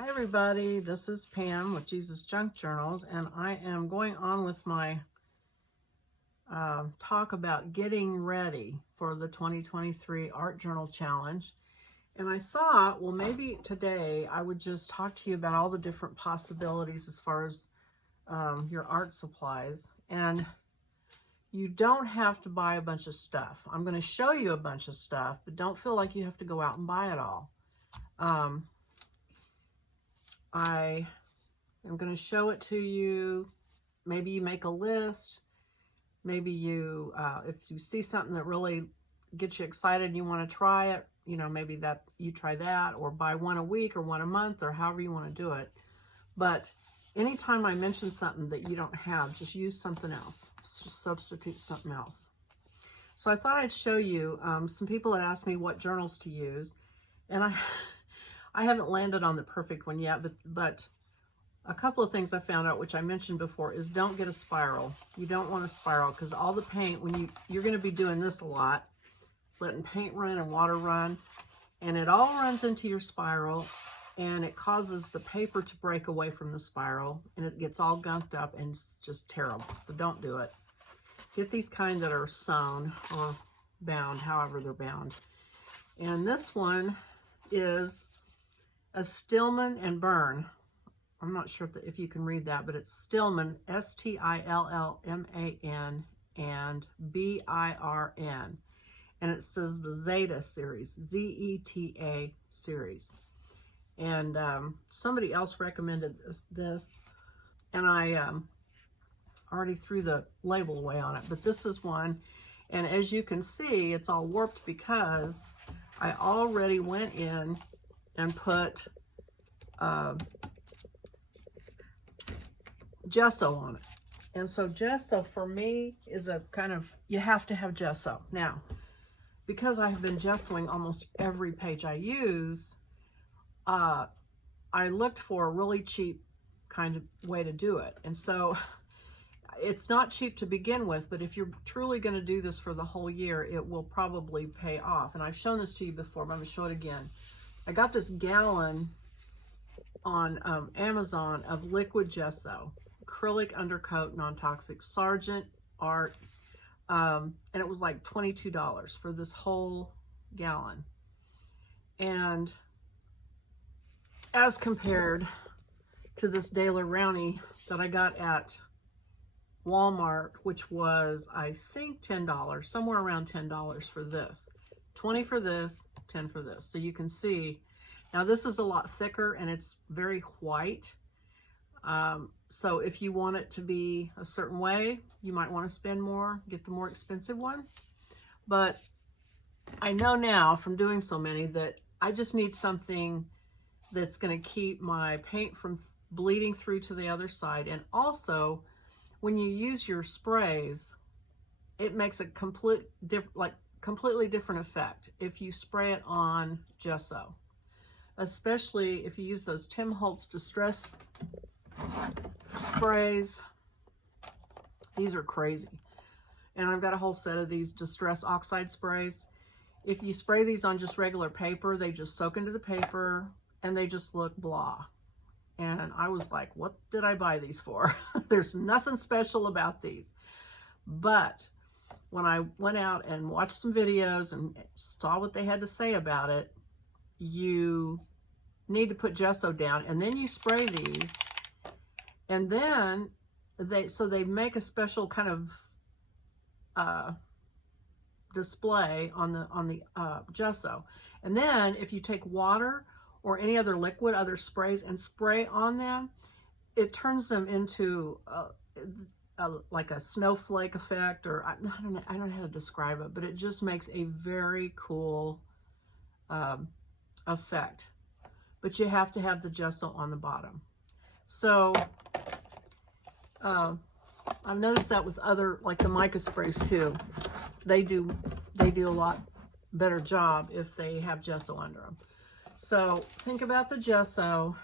Hi everybody, this is Pam with Jesus Junk Journals, and I am going on with my talk about getting ready for the 2023 Art Journal Challenge. And I thought, well, maybe today I would just talk to you about all the different possibilities as far as your art supplies. And you don't have to buy a bunch of stuff. I'm going to show you a bunch of stuff, but don't feel like you have to go out and buy it all. I am going to show it to you. Maybe you make a list. Maybe you, if you see something that really gets you excited and you want to try it, you know, maybe that you try that, or buy one a week or one a month, or however you want to do it. But anytime I mention something that you don't have, just use something else. Just substitute something else. So I thought I'd show you, some people had asked me what journals to use, and I haven't landed on the perfect one yet, but a couple of things I found out, which I mentioned before, is don't get a spiral. You don't want a spiral because all the paint, when you're going to be doing this a lot, letting paint run and water run, and it all runs into your spiral, and it causes the paper to break away from the spiral, and it gets all gunked up, and it's just terrible. So don't do it. Get these kind that are sewn or bound, however they're bound. And this one is a Stillman and Burn. I'm not sure if you can read that, but it's Stillman, S-T-I-L-L-M-A-N and B-I-R-N. And it says the Zeta series, Z-E-T-A series. And somebody else recommended this, and I already threw the label away on it, but this is one. And as you can see, it's all warped because I already went in and put gesso on it. And so gesso for me is a kind of, you have to have gesso. Now, because I have been gessoing almost every page I use, I looked for a really cheap kind of way to do it. And so it's not cheap to begin with, but if you're truly going to do this for the whole year, it will probably pay off. And I've shown this to you before, but I'm going to show it again. I got this gallon on Amazon of liquid gesso, acrylic undercoat, non-toxic, Sargent Art, and it was like $22 for this whole gallon. And as compared to this Daler Rowney that I got at Walmart, which was, I think, $10, somewhere around $10 for this. 20 for this, 10 for this. So you can see, now this is a lot thicker and it's very white. So if you want it to be a certain way, you might want to spend more, get the more expensive one. But I know now from doing so many that I just need something that's going to keep my paint from bleeding through to the other side. And also, when you use your sprays, it makes a completely different effect if you spray it on gesso, especially if you use those Tim Holtz Distress sprays. These are crazy. And I've got a whole set of these Distress Oxide sprays. If you spray these on just regular paper, they just soak into the paper and they just look blah. And I was like, what did I buy these for? There's nothing special about these. But when I went out and watched some videos and saw what they had to say about it, you need to put gesso down, and then you spray these, and then they make a special kind of display on the gesso. And then if you take water or any other liquid, other sprays, and spray on them, it turns them into like a snowflake effect, or I don't know how to describe it, but it just makes a very cool effect. But you have to have the gesso on the bottom. So I've noticed that with other, like the mica sprays too, they do a lot better job if they have gesso under them. So think about the gesso.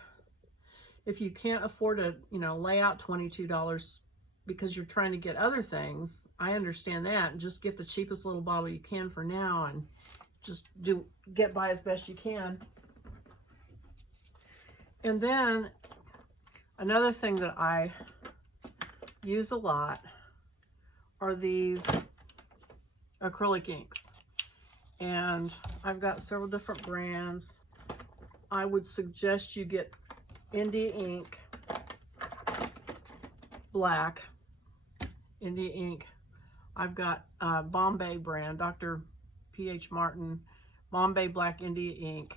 If you can't afford to, lay out $22 because you're trying to get other things, I understand that, and just get the cheapest little bottle you can for now and just get by as best you can. And then another thing that I use a lot are these acrylic inks. And I've got several different brands. I would suggest you get India Ink Black. India Ink. I've got Bombay brand, Dr. P.H. Martin, Bombay Black India Ink.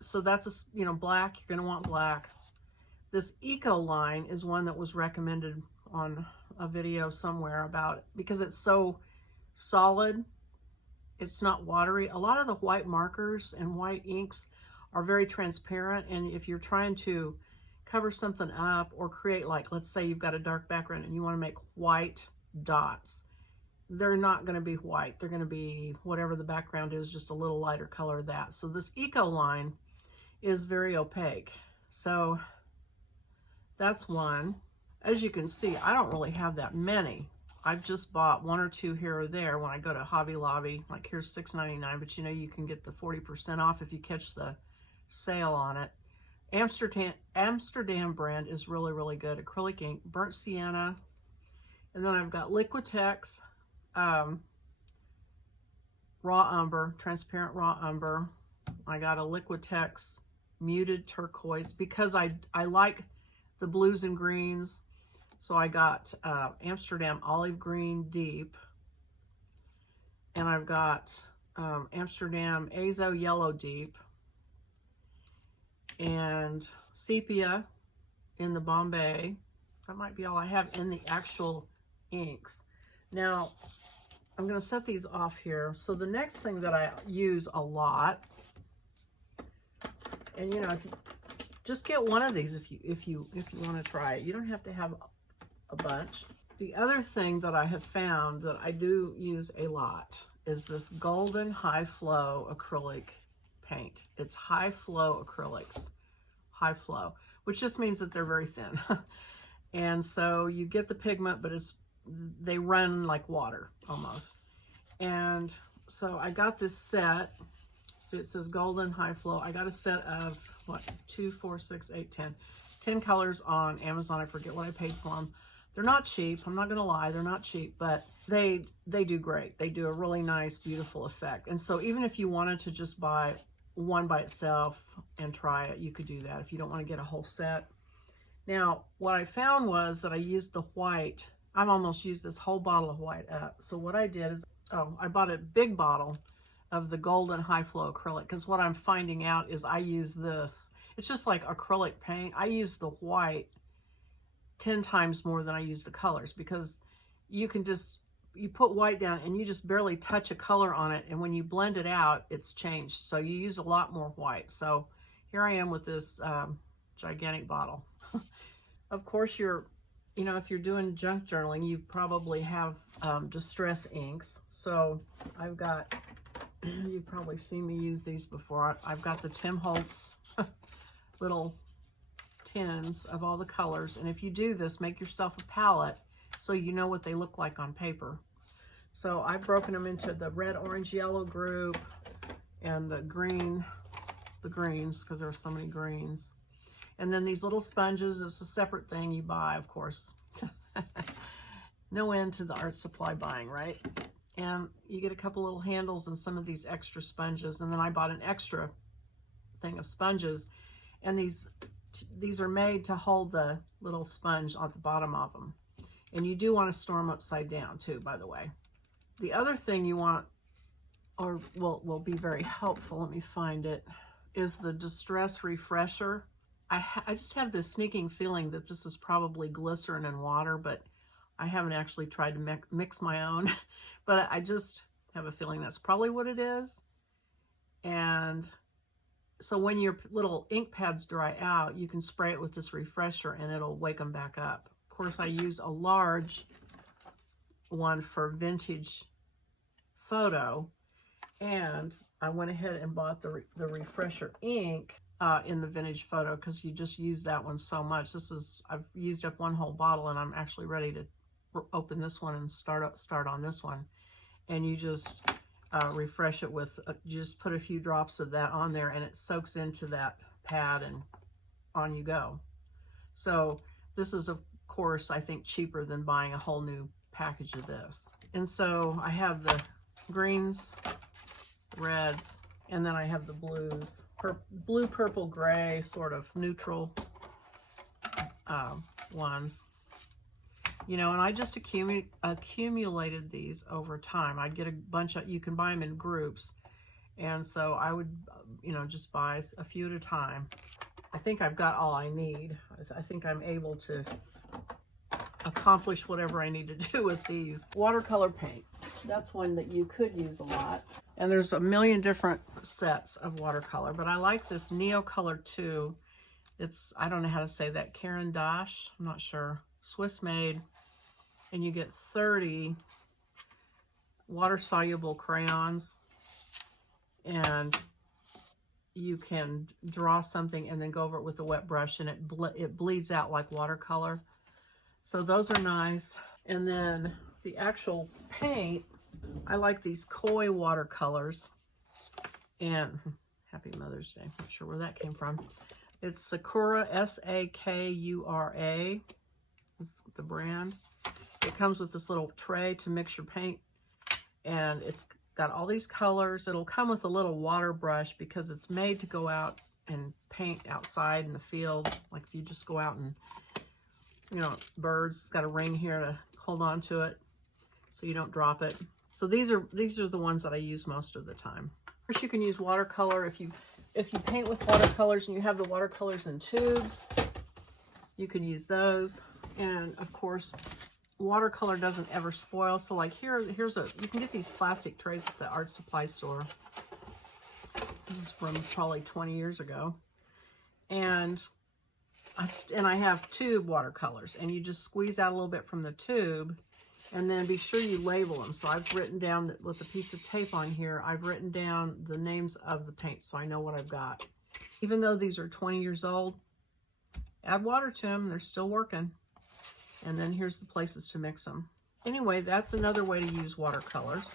So that's, black. You're going to want black. This Eco line is one that was recommended on a video somewhere about it because it's so solid. It's not watery. A lot of the white markers and white inks are very transparent, and if you're trying to cover something up or create, like, let's say you've got a dark background and you want to make white dots, they're not going to be white. They're going to be whatever the background is, just a little lighter color of that. So this Eco line is very opaque. So that's one. As you can see, I don't really have that many. I've just bought one or two here or there when I go to Hobby Lobby. Like, here's $6.99, but you can get the 40% off if you catch the sale on it. Amsterdam brand is really, really good. Acrylic ink, burnt sienna. And then I've got Liquitex, raw umber, transparent raw umber. I got a Liquitex muted turquoise because I like the blues and greens. So I got Amsterdam olive green deep, and I've got Amsterdam azo yellow deep, and sepia in the Bombay. That might be all I have in the actual inks. Now I'm going to set these off here. So the next thing that I use a lot, and if you just get one of these if you want to try it. You don't have to have a bunch. The other thing that I have found that I do use a lot is this golden high flow acrylic paint. It's high flow acrylics, high flow, which just means that they're very thin. And so you get the pigment, but they run like water almost. And so I got this set. See, it says golden high flow. I got a set of 2, 4, 6, 8, 10 colors on Amazon. I forget what I paid for them. They're not cheap. I'm not going to lie. They're not cheap, but they do great. They do a really nice, beautiful effect. And so even if you wanted to just buy one by itself and try it, you could do that if you don't want to get a whole set. Now, what I found was that I used the white. I've almost used this whole bottle of white up. So what I did is, I bought a big bottle of the golden high flow acrylic, because what I'm finding out is I use this. It's just like acrylic paint. I use the white 10 times more than I use the colors, because you put white down and you just barely touch a color on it, and when you blend it out, it's changed. So you use a lot more white. So here I am with this gigantic bottle. Of course, if you're doing junk journaling, you probably have distress inks. So I've got, you've probably seen me use these before. I've got the Tim Holtz little tins of all the colors. And if you do this, make yourself a palette so you know what they look like on paper. So I've broken them into the red, orange, yellow group and the greens, because there are so many greens. And then these little sponges, it's a separate thing you buy, of course. No end to the art supply buying, right? And you get a couple little handles and some of these extra sponges. And then I bought an extra thing of sponges. And these are made to hold the little sponge at the bottom of them. And you do want to store them upside down too, by the way. The other thing you want, or will be very helpful, let me find it, is the Distress Refresher. I just have this sneaking feeling that this is probably glycerin and water, but I haven't actually tried to mix my own. But I just have a feeling that's probably what it is. And so when your little ink pads dry out, you can spray it with this refresher and it'll wake them back up. Of course, I use a large one for vintage photo, and I went ahead and bought the refresher ink in the vintage photo, because you just use that one so much. I've used up one whole bottle, and I'm actually ready to open this one and start on this one. And you just refresh it with, just put a few drops of that on there, and it soaks into that pad and on you go. So this is, of course, I think cheaper than buying a whole new package of this. And so I have the greens, reds, and then I have the blues, blue, purple, gray, sort of neutral ones. You know, and I just accumulated these over time. I'd get a bunch of, you can buy them in groups. And so I would, you know, just buy a few at a time. I think I've got all I need. I think I'm able to accomplish whatever I need to do with these. Watercolor paint. That's one that you could use a lot. And there's a million different sets of watercolor, but I like this Neocolor 2. It's, I don't know how to say that, Caran d'Ache, I'm not sure. Swiss made. And you get 30 water-soluble crayons. And you can draw something and then go over it with a wet brush, and it bleeds out like watercolor. So those are nice. And then the actual paint, I like these koi watercolors. And happy Mother's Day. Not sure where that came from. It's Sakura, S-A-K-U-R-A. That's the brand. It comes with this little tray to mix your paint. And it's got all these colors. It'll come with a little water brush because it's made to go out and paint outside in the field. Like if you just go out and, you know, birds, it's got a ring here to hold on to it so you don't drop it. So these are the ones that I use most of the time. Of course, you can use watercolor if you paint with watercolors and you have the watercolors in tubes, you can use those. And of course, watercolor doesn't ever spoil. So like here's you can get these plastic trays at the art supply store. This is from probably 20 years ago. And I have tube watercolors, and you just squeeze out a little bit from the tube, and then be sure you label them. So I've written down that with a piece of tape on here, I've written down the names of the paints so I know what I've got. Even though these are 20 years old, add water to them, they're still working. And then here's the places to mix them. Anyway, that's another way to use watercolors.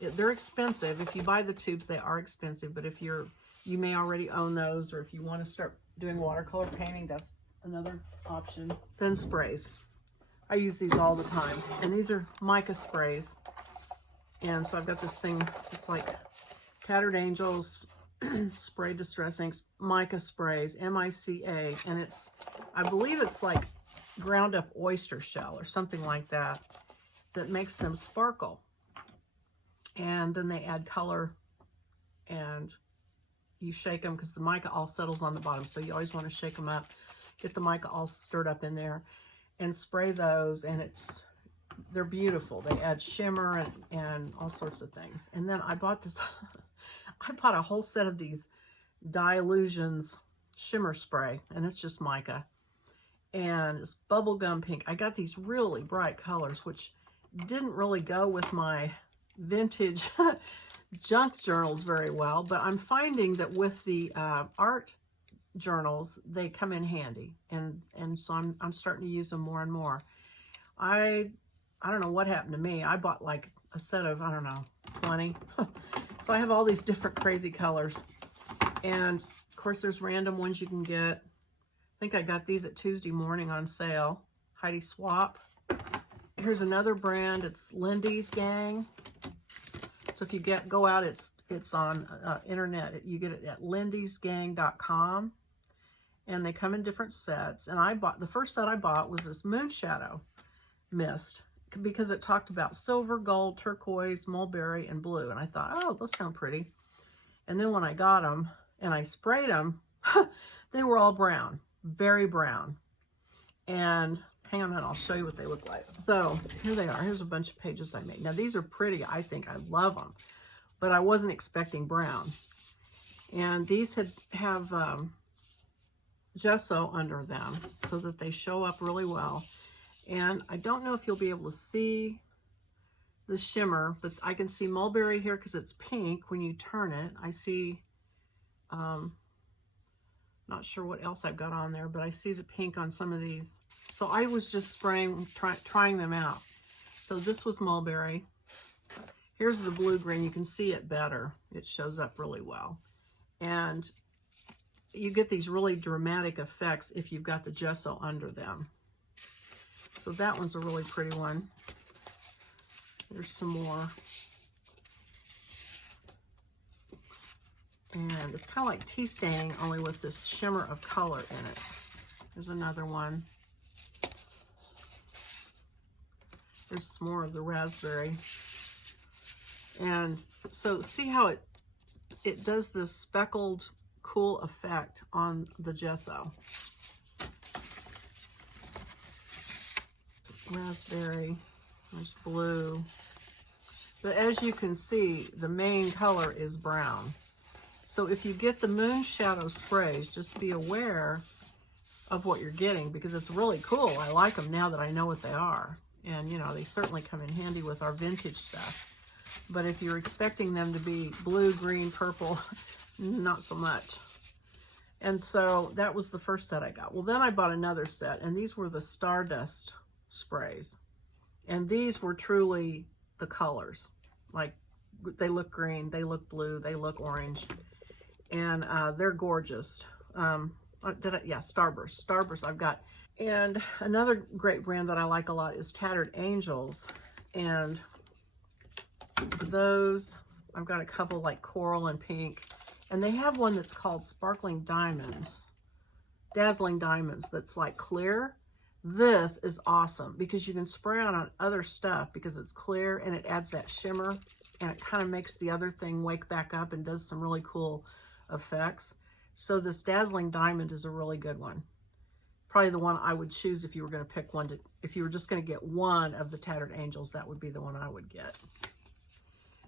They're expensive. If you buy the tubes, they are expensive, but if you may already own those, or if you want to start doing watercolor painting, that's another option. Then sprays. I use these all the time. And these are mica sprays. And so I've got this thing, it's like Tattered Angels Spray Distress Inks, mica sprays, M-I-C-A. And it's, I believe it's like ground up oyster shell or something like that makes them sparkle. And then they add color, and you shake them because the mica all settles on the bottom. So you always want to shake them up, get the mica all stirred up in there, and spray those. And they're beautiful. They add shimmer and all sorts of things. And then I bought this, I bought a whole set of these Dylusions shimmer spray, and it's just mica. And it's bubblegum pink. I got these really bright colors, which didn't really go with my vintage junk journals very well, but I'm finding that with the art journals, they come in handy, and so I'm starting to use them more and more. I don't know what happened to me. I bought like a set of, I don't know, 20. So I have all these different crazy colors, and of course there's random ones you can get. I think I got these at Tuesday morning on sale. Heidi Swap. Here's another brand. It's Lindy's Gang. So if you go out, it's on internet. You get it at lindysgang.com, and they come in different sets. And the first set I bought was this Moonshadow mist, because it talked about silver, gold, turquoise, mulberry, and blue. And I thought, oh, those sound pretty. And then when I got them and I sprayed them, they were all brown, very brown. And hang on a minute, I'll show you what they look like. So here they are. Here's a bunch of pages I made. Now these are pretty, I think. I love them, but I wasn't expecting brown. And these have gesso under them so that they show up really well. And I don't know if you'll be able to see the shimmer, but I can see mulberry here because it's pink when you turn it. I see, not sure what else I've got on there, but I see the pink on some of these. So I was just spraying, trying them out. So this was mulberry. Here's the blue-green. You can see it better. It shows up really well. And you get these really dramatic effects if you've got the gesso under them. So that one's a really pretty one. There's some more. And it's kind of like tea staining, only with this shimmer of color in it. There's another one. There's some more of the raspberry. And so see how it does this speckled, cool effect on the gesso. Raspberry, there's blue. But as you can see, the main color is brown. So if you get the moon shadow sprays, just be aware of what you're getting, because it's really cool. I like them now that I know what they are. And, you know, they certainly come in handy with our vintage stuff. But if you're expecting them to be blue, green, purple, not so much. And so that was the first set I got. Well, then I bought another set, and these were the Stardust sprays. And these were truly the colors. Like, they look green, they look blue, they look orange. And they're gorgeous. Yeah, Starburst. Starburst I've got. And another great brand that I like a lot is Tattered Angels. And those, I've got a couple like coral and pink. And they have one that's called Sparkling Diamonds. Dazzling Diamonds, that's like clear. This is awesome because you can spray on other stuff because it's clear and it adds that shimmer. And it kind of makes the other thing wake back up and does some really cool effects. So this Dazzling Diamond is a really good one. Probably the one I would choose if you were going to pick one. If you were just going to get one of the Tattered Angels, that would be the one I would get.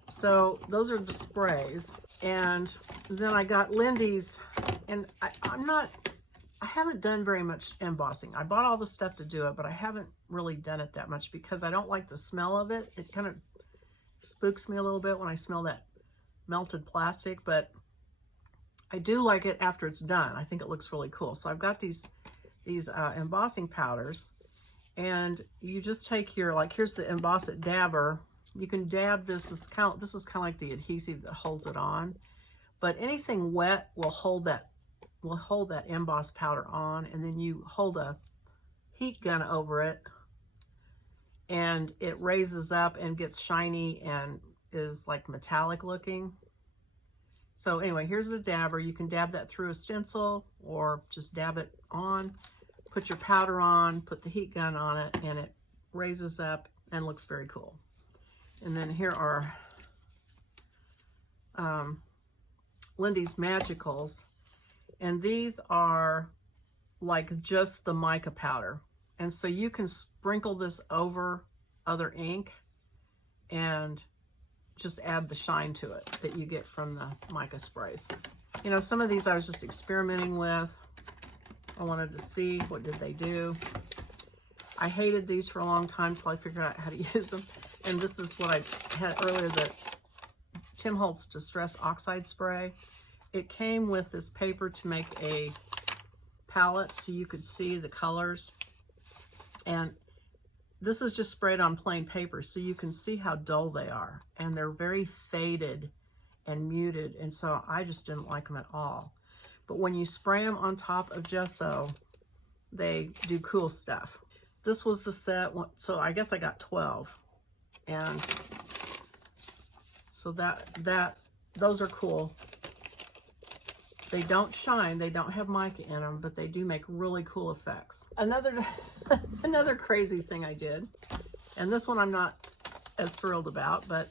So those are the sprays. And then I got Lindy's, and I haven't done very much embossing. I bought all the stuff to do it, but I haven't really done it that much because I don't like the smell of it. It kind of spooks me a little bit when I smell that melted plastic, but I do like it after it's done. I think it looks really cool. So I've got these embossing powders, and you just take your, like, here's the Emboss It dabber. You can dab this. This is kind of like the adhesive that holds it on, but anything wet will hold that emboss powder on, and then you hold a heat gun over it, and it raises up and gets shiny and is like metallic looking. So anyway, here's the dabber. You can dab that through a stencil or just dab it on, put your powder on, put the heat gun on it, and it raises up and looks very cool. And then here are Lindy's Magicals. And these are like just the mica powder. And so you can sprinkle this over other ink and just add the shine to it that you get from the mica sprays. You know, some of these I was just experimenting with. I wanted to see what did they do. I hated these for a long time until I figured out how to use them. And this is what I had earlier, the Tim Holtz Distress Oxide Spray. It came with this paper to make a palette so you could see the colors. And this is just sprayed on plain paper so you can see how dull they are. And they're very faded and muted. And so I just didn't like them at all. But when you spray them on top of gesso, they do cool stuff. This was the set, so I guess I got 12. And so those are cool. They don't shine, they don't have mica in them, but they do make really cool effects. Another crazy thing I did, and this one I'm not as thrilled about, but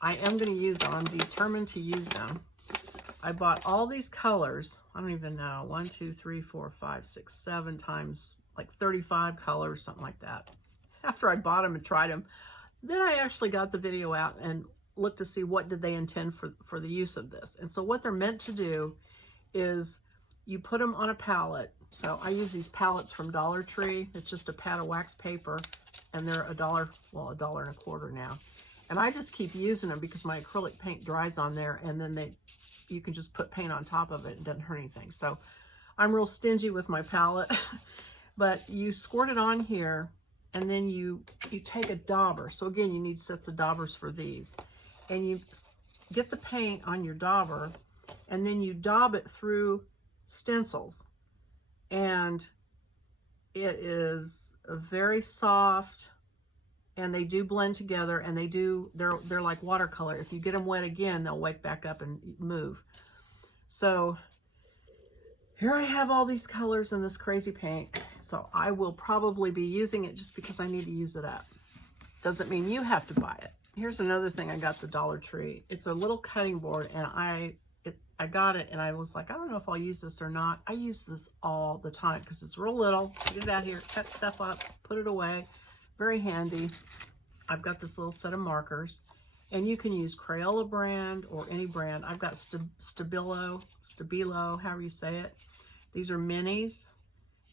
I am going to use them. I'm determined to use them. I bought all these colors. I don't even know, 1, 2, 3, 4, 5, 6, 7 times, like 35 colors, something like that. After I bought them and tried them, then I actually got the video out and looked to see what did they intend for the use of this. And so what they're meant to do is you put them on a palette. So I use these palettes from Dollar Tree. It's just a pad of wax paper, and they're $1, well, $1.25 now. And I just keep using them because my acrylic paint dries on there, and then you can just put paint on top of it and it doesn't hurt anything. So I'm real stingy with my palette. But you squirt it on here, and then you take a dauber. So again, you need sets of daubers for these. And you get the paint on your dauber, and then you daub it through stencils, and it is very soft, and they do blend together, and they're like watercolor. If you get them wet again, they'll wake back up and move. So here I have all these colors in this crazy paint. So I will probably be using it just because I need to use it up. Doesn't mean you have to buy it. Here's another thing I got at the Dollar Tree. It's a little cutting board, and I got it, and I was like, I don't know if I'll use this or not. I use this all the time because it's real little. Get it out here, cut stuff up, put it away. Very handy. I've got this little set of markers, and you can use Crayola brand or any brand. I've got Stabilo, however you say it. These are minis,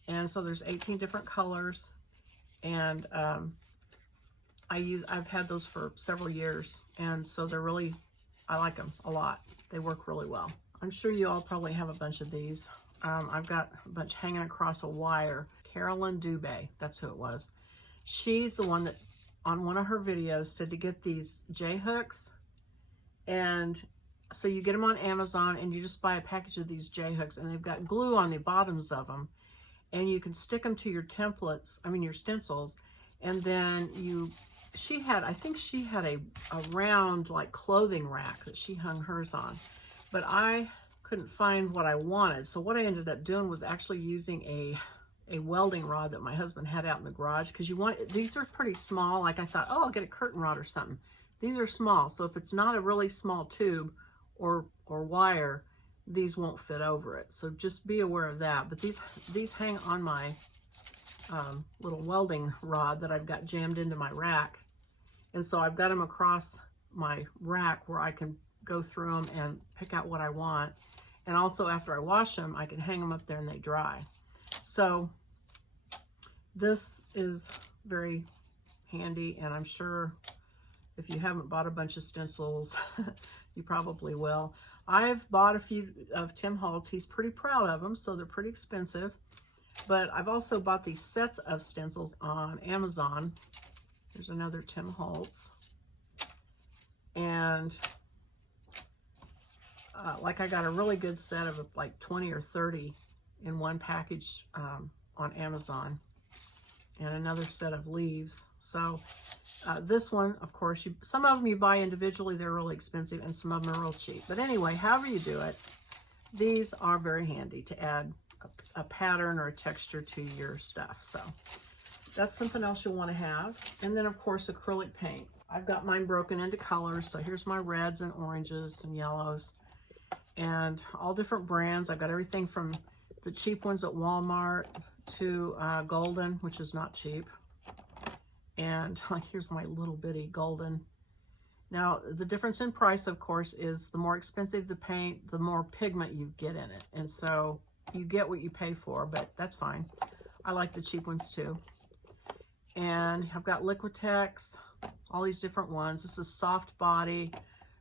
and so there's 18 different colors, and I've had those for several years, and so I like them a lot. They work really well. I'm sure you all probably have a bunch of these. I've got a bunch hanging across a wire. Carolyn Dubé, that's who it was. She's the one that on one of her videos said to get these J-hooks, and so you get them on Amazon, and you just buy a package of these J-hooks, and they've got glue on the bottoms of them, and you can stick them to your templates, your stencils, and then I think she had a round like clothing rack that she hung hers on, but I couldn't find what I wanted. So what I ended up doing was actually using a welding rod that my husband had out in the garage, because these are pretty small. Like I thought, oh, I'll get a curtain rod or something. These are small, so if it's not a really small tube or wire, these won't fit over it. So just be aware of that. But these hang on my little welding rod that I've got jammed into my rack. And so I've got them across my rack where I can go through them and pick out what I want. And also after I wash them, I can hang them up there and they dry. So this is very handy, and I'm sure if you haven't bought a bunch of stencils, you probably will. I've bought a few of Tim Holtz. He's pretty proud of them, so they're pretty expensive. But I've also bought these sets of stencils on Amazon. There's another Tim Holtz. And like I got a really good set of like 20 or 30 in one package on Amazon, and another set of leaves. So this one, of course, some of them you buy individually, they're really expensive, and some of them are real cheap. But anyway, however you do it, these are very handy to add a pattern or a texture to your stuff. So that's something else you'll want to have. And then, of course, acrylic paint. I've got mine broken into colors. So here's my reds and oranges and yellows, and all different brands. I've got everything from the cheap ones at Walmart to golden, which is not cheap. And like, here's my little bitty golden. Now, the difference in price, of course, is the more expensive the paint, the more pigment you get in it. And so you get what you pay for, but that's fine. I like the cheap ones too. And I've got Liquitex, all these different ones. This is soft body.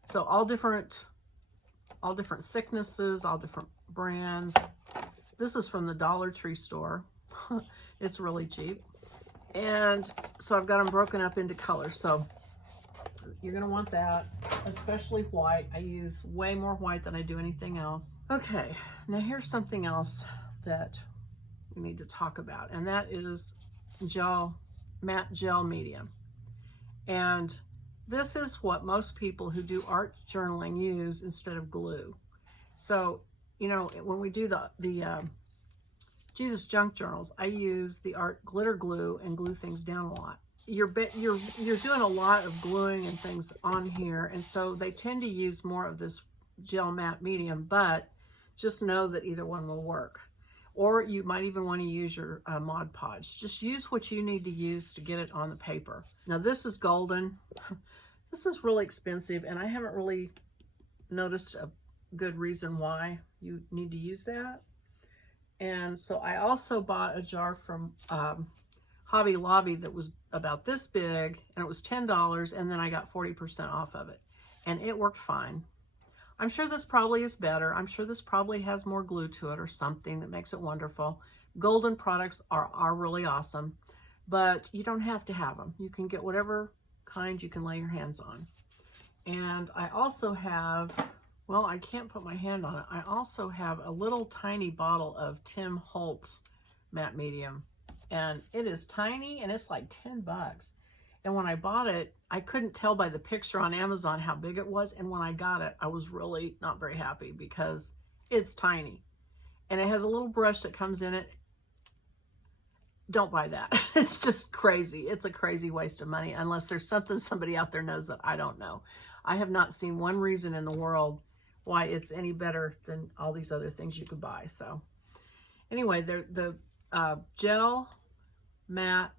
So all different thicknesses, all different brands. This is from the Dollar Tree store. It's really cheap. And so I've got them broken up into colors. So you're going to want that, especially white. I use way more white than I do anything else. Okay, now here's something else that we need to talk about, and that is matte gel medium. And this is what most people who do art journaling use instead of glue. So, you know, when we do the Jesus Junk Journals, I use the art glitter glue and glue things down a lot. You're doing a lot of gluing and things on here, and so they tend to use more of this gel matte medium, but just know that either one will work. Or you might even want to use your Mod Podge. Just use what you need to use to get it on the paper. Now this is golden. This is really expensive, and I haven't really noticed a good reason why you need to use that. And so I also bought a jar from Hobby Lobby that was about this big, and it was $10, and then I got 40% off of it, and it worked fine. I'm sure this probably is better. I'm sure this probably has more glue to it or something that makes it wonderful. Golden products are really awesome, but you don't have to have them. You can get whatever kind you can lay your hands on. And I also have Well, I can't put my hand on it. I also have a little tiny bottle of Tim Holtz matte medium, and it is tiny and it's like 10 bucks. And when I bought it, I couldn't tell by the picture on Amazon how big it was. And when I got it, I was really not very happy because it's tiny. And it has a little brush that comes in it. Don't buy that. It's just crazy. It's a crazy waste of money unless there's something somebody out there knows that I don't know. I have not seen one reason in the world why it's any better than all these other things you could buy. So anyway, the gel matte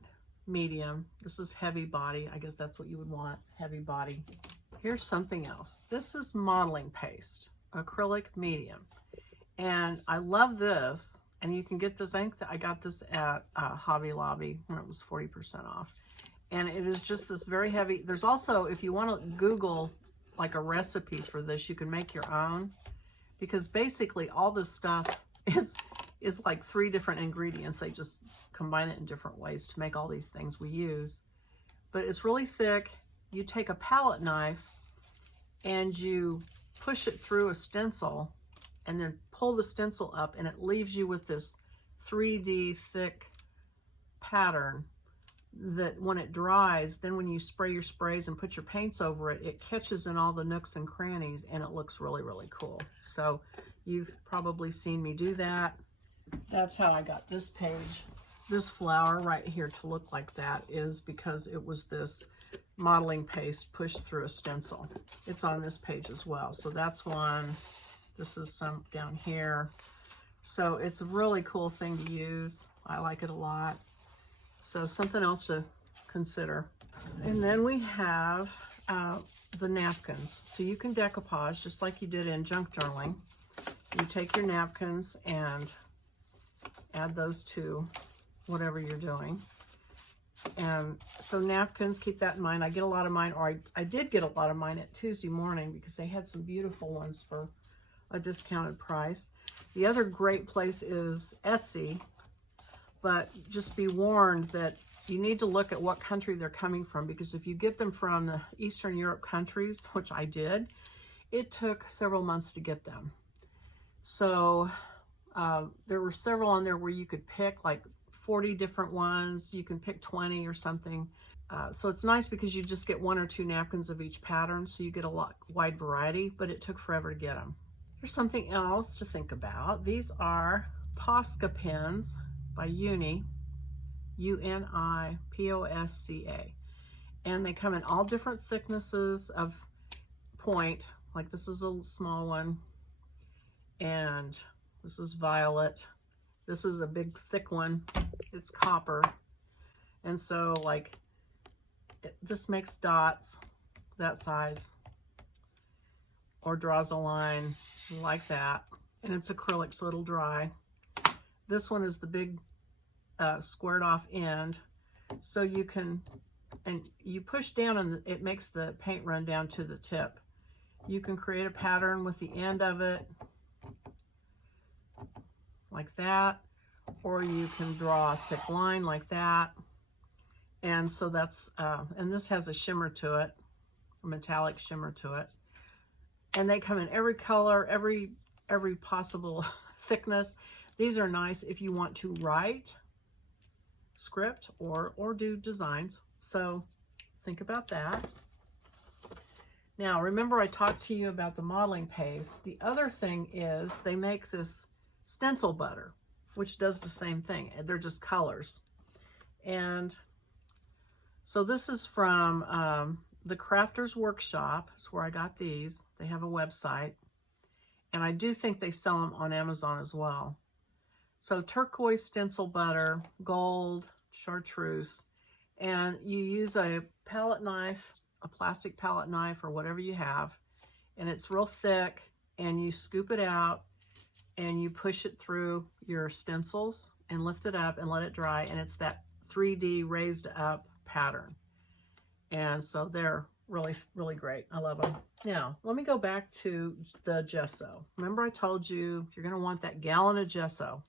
medium. This is heavy body. I guess that's what you would want, heavy body. Here's something else. This is modeling paste, acrylic medium. And I love this. And you can get this, I think that I got this at Hobby Lobby when it was 40% off. And it is just this very heavy. There's also, if you want to Google like a recipe for this, you can make your own. Because basically all this stuff is like 3 different ingredients. They just combine it in different ways to make all these things we use. But it's really thick. You take a palette knife and you push it through a stencil and then pull the stencil up, and it leaves you with this 3D thick pattern that when it dries, then when you spray your sprays and put your paints over it, it catches in all the nooks and crannies, and it looks really, really cool. So you've probably seen me do that. That's how I got this page. This flower right here to look like that is because it was this modeling paste pushed through a stencil. It's on this page as well. So that's one. This is some down here. So it's a really cool thing to use. I like it a lot. So something else to consider. And then we have the napkins. So you can decoupage just like you did in junk journaling. You take your napkins and add those to whatever you're doing. And so napkins, keep that in mind. I get a lot of mine, or I did get a lot of mine at Tuesday morning because they had some beautiful ones for a discounted price. The other great place is Etsy, but just be warned that you need to look at what country they're coming from, because if you get them from the Eastern Europe countries, which I did, it took several months to get them. So there were several on there where you could pick like 40 different ones. You can pick 20 or something. So it's nice because you just get 1 or 2 napkins of each pattern, so you get a wide variety, but it took forever to get them. Here's something else to think about. These are Posca pens by Uni, U-N-I-P-O-S-C-A. And they come in all different thicknesses of point. Like this is a small one, and this is violet. This is a big thick one. It's copper. And so like this makes dots that size, or draws a line like that. And it's acrylic, so it'll dry. This one is the big squared off end. So you can, and you push down and it makes the paint run down to the tip. You can create a pattern with the end of it like that, or you can draw a thick line like that. And so that's, and this has a shimmer to it, a metallic shimmer to it. And they come in every color, every possible thickness. These are nice if you want to write script or do designs. So think about that. Now, remember I talked to you about the modeling paste. The other thing is they make this stencil butter, which does the same thing. They're just colors. And so this is from the Crafter's Workshop. It's where I got these. They have a website. And I do think they sell them on Amazon as well. So turquoise stencil butter, gold, chartreuse. And you use a palette knife, a plastic palette knife or whatever you have. And it's real thick. And you scoop it out and you push it through your stencils and lift it up and let it dry. And it's that 3D raised up pattern. And so they're really, really great. I love them. Now, let me go back to the gesso. Remember I told you you're going to want that gallon of gesso.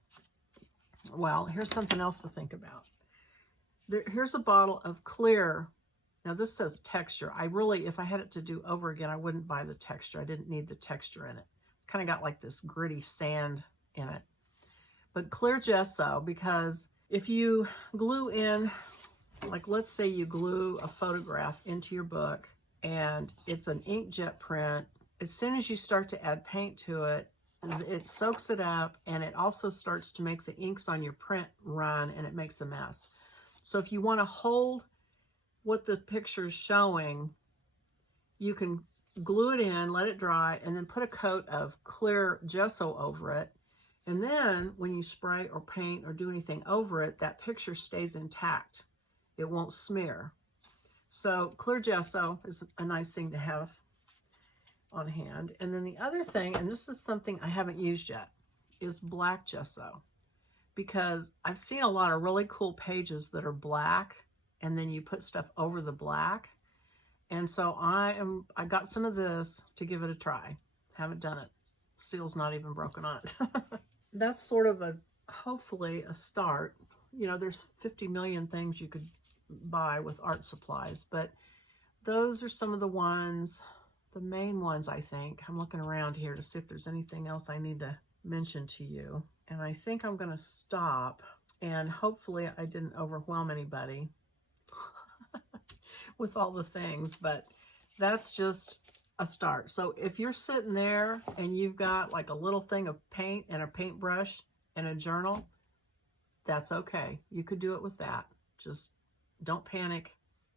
Well, here's something else to think about. Here's a bottle of clear Now this says texture. I really, if I had it to do over again, I wouldn't buy the texture. I didn't need the texture in it. It's kind of got like this gritty sand in it. But clear gesso, because if you glue in, like let's say you glue a photograph into your book and it's an inkjet print, as soon as you start to add paint to it, it soaks it up, and it also starts to make the inks on your print run, and it makes a mess. So if you want to hold what the picture is showing, you can glue it in, let it dry, and then put a coat of clear gesso over it. And then when you spray or paint or do anything over it, that picture stays intact. It won't smear. So clear gesso is a nice thing to have on hand. And then the other thing, and this is something I haven't used yet, is black gesso. Because I've seen a lot of really cool pages that are black, and then you put stuff over the black. And so I got some of this to give it a try. Haven't done it. Seal's not even broken on it. That's sort of hopefully a start. You know, there's 50 million things you could buy with art supplies, but those are some of the ones, the main ones, I think. I'm looking around here to see if there's anything else I need to mention to you. And I think I'm going to stop, and hopefully I didn't overwhelm anybody with all the things, but that's just a start. So if you're sitting there and you've got like a little thing of paint and a paintbrush and a journal, that's okay. You could do it with that. Just don't panic.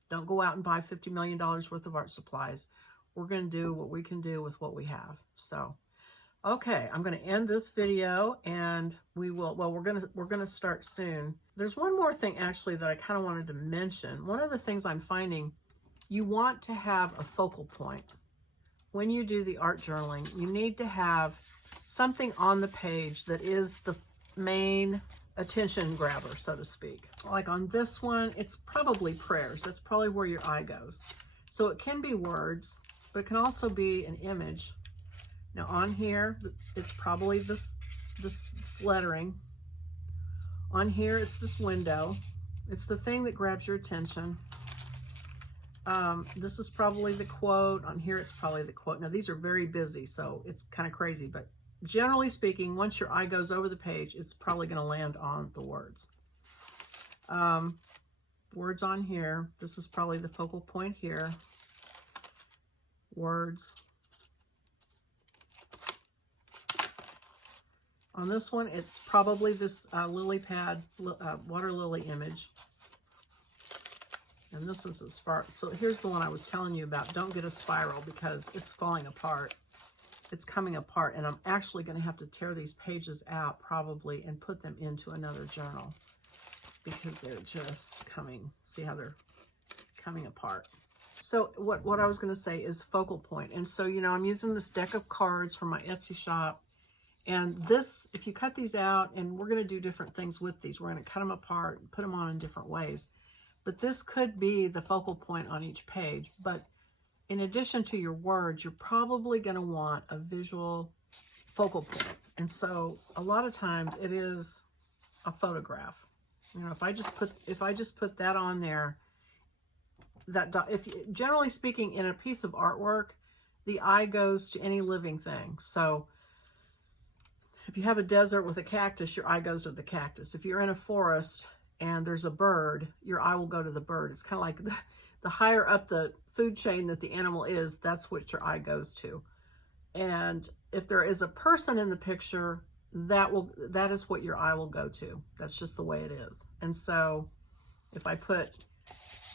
Don't go out and buy $50 million worth of art supplies. We're going to do what we can do with what we have. So, okay, I'm going to end this video, and we will, well, we're going to start soon. There's one more thing actually that I kind of wanted to mention. One of the things I'm finding, you want to have a focal point. When you do the art journaling, you need to have something on the page that is the main attention grabber, so to speak. Like on this one, it's probably prayers. That's probably where your eye goes. So it can be words, but it can also be an image. Now on here, it's probably this lettering. On here, it's this window. It's the thing that grabs your attention. This is probably the quote. On here, it's probably the quote. Now these are very busy, so it's kind of crazy, but generally speaking, once your eye goes over the page, it's probably going to land on the words. Words on here. This is probably the focal point here. Words. On this one, it's probably this lily pad, water lily image. And this is as far, so here's the one I was telling you about. Don't get a spiral because it's falling apart. It's coming apart, and I'm actually going to have to tear these pages out probably and put them into another journal because they're just coming. See how they're coming apart. So what I was going to say is focal point. And so, you know, I'm using this deck of cards from my Etsy shop. And this, if you cut these out, and we're going to do different things with these. We're going to cut them apart and put them on in different ways. But this could be the focal point on each page. But in addition to your words, you're probably going to want a visual focal point. And so a lot of times it is a photograph. You know, if I just put that on there, generally speaking, in a piece of artwork, the eye goes to any living thing. So if you have a desert with a cactus, your eye goes to the cactus. If you're in a forest and there's a bird, your eye will go to the bird. It's kind of like the higher up the food chain that the animal is, that's what your eye goes to. And if there is a person in the picture, that is what your eye will go to. That's just the way it is. And so if I put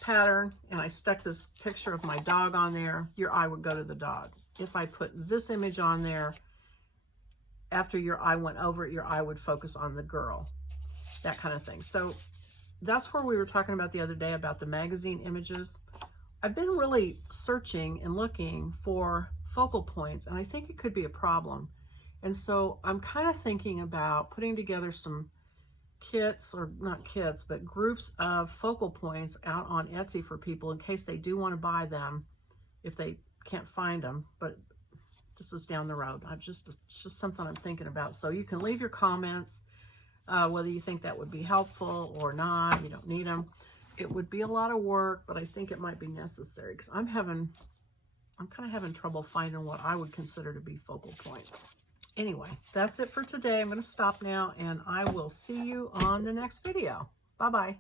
pattern and I stuck this picture of my dog on there, your eye would go to the dog. If I put this image on there, after your eye went over it, your eye would focus on the girl, that kind of thing. So that's where we were talking about the other day about the magazine images. I've been really searching and looking for focal points, and I think it could be a problem. And so I'm kind of thinking about putting together some kits, or not kits, but groups of focal points out on Etsy for people in case they do want to buy them if they can't find them. But this is down the road. It's just something I'm thinking about. So you can leave your comments, whether you think that would be helpful or not. You don't need them. it would be a lot of work, but I think it might be necessary because I'm kind of having trouble finding what I would consider to be focal points. Anyway, that's it for today. I'm going to stop now, and I will see you on the next video. Bye-bye.